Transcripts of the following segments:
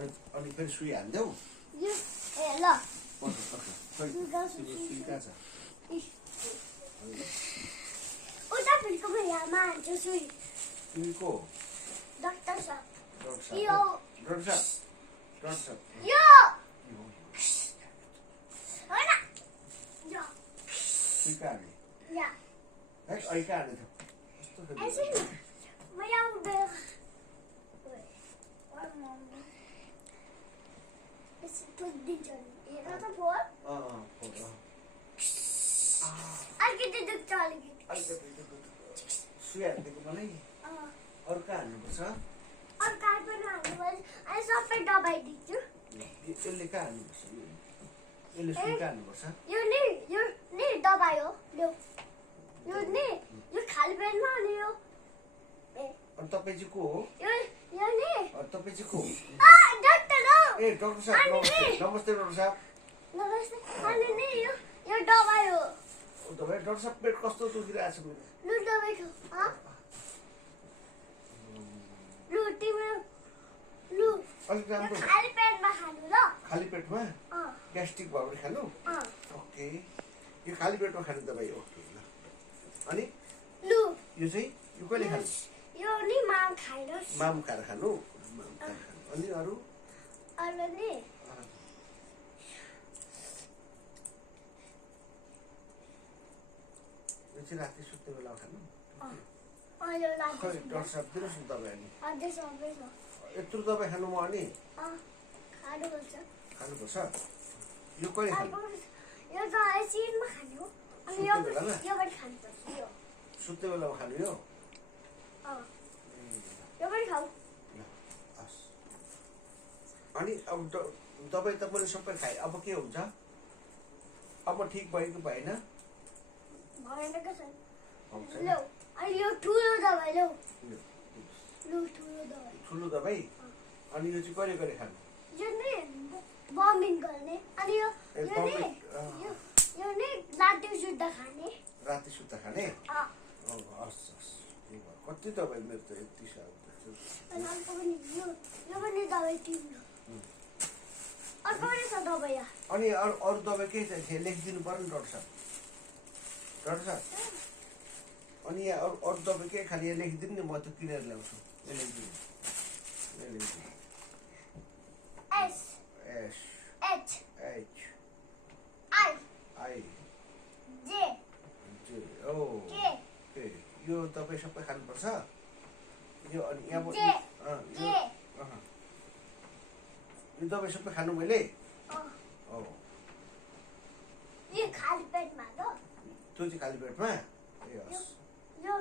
अनि फेरि सुई हाल्देऊ यो ए ल सुई कहाँ छ उता फिरको भैयामा हाल्छु सुई सुईको डाक्टर साहब डाक्टर यो साहब यो होइन यो सुई कहाँ हाल्ने या है अहिले कहाँ हाल्ने त ऐसे ही मैं आऊँ दे और मम्मी इस खुद दिन चली ये ना तो फोर आज कितने दुख चलेगी सुई हाल्नेको मलाई अरू कहाँ हाल्नुपर्छ और कार पर ना आने वाले ऐसा पे दबाई दीजिए यसले कहाँ हाल्नुपर्छ यसले सुई कहाँ हाल्नुपर्छ यो नहीं दबाई हो लो यो नहीं यो खाली पेट में आने हो अनि तपाईँ चाहिँ को हो यो नहीं तपाईँ चाहिँ को हो डॉक्टर हो ए डाक्टर साहब नमस्ते नमस्ते डाक्टर साहब नमस्ते आने नहीं यो दबाई हो तपाईँ डाक्टर साहब पेट कस्तो दुखिरहेको छ मेरो लू दबाई खाओ हाँ लू टीम लू अलिक राम्रो खाली पेट में खानु ल खाली पेटमा ग्यास्ट्रिक भयो भने खानु ओके यो खाली पेटमा खाने दबाई ओके ल अनि लू यो चाहिँ यो कहिले खानु यो नि माम खाइरोस् माम खाएर खानु अनि अरू नि यो चाहिँ राति सुत्ने बेला खानु यो लाग्छ खै डाक्टर साहब दिनुहोस् न दबाई अनि अझै सबै छ यत्रो दबाई खानु म अनि खानुपर्छ खानुपर्छ यो कहिले खानु यो त एकछिनमा खाने हो अनि यो पनि खानुपर्छ यो सुत्ने बेलामा खानु यो यो पनि खाऊ अनि अब दबाई त मैले सबै खाएँ अब के हुन्छ अब ठिक भयो कि भएन भएन के छैन लो अनि यो ठुलो दबाई लो ठुलो दबाई अनि यो चाहिँ कहिले कहिले खानु यो नि बमिङ गर्ने अनि यो नि राति सुत्दा खाने राति सुत्दा खाने हस् कति दबाई मेरो त यति साह्रो यो पनि दबाई तिम्रो अर्को पनि छ दबाई अनि अरू दबाई केही छ लेखिदिनु पर्यो नि डाक्टर साहब अनि यहाँ अरू दबाई के खालि यहाँ लेखिदिनु नि म त किनेर ल्याउँछु यो लेखिदिनु S H H I I जे ओ के यो तपाईँ सबै खानुपर्छ यो अनि यहाँ यो दबाई सबै खानु मैले यो खाली पेटमा त त्यो चाहिँ खाली पेटमा ए हस् यो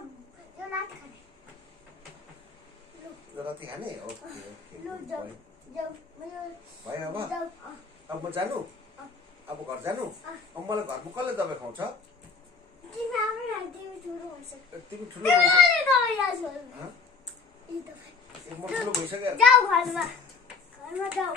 राति खाने यो राति खाने ओके भयो अब म जानु अब घर जानु अब मलाई घरमा कसले दबाई खुवाउँछ तिमी ठुलो म ठुलो भइसक्यो जाऊ घरमा जाऊ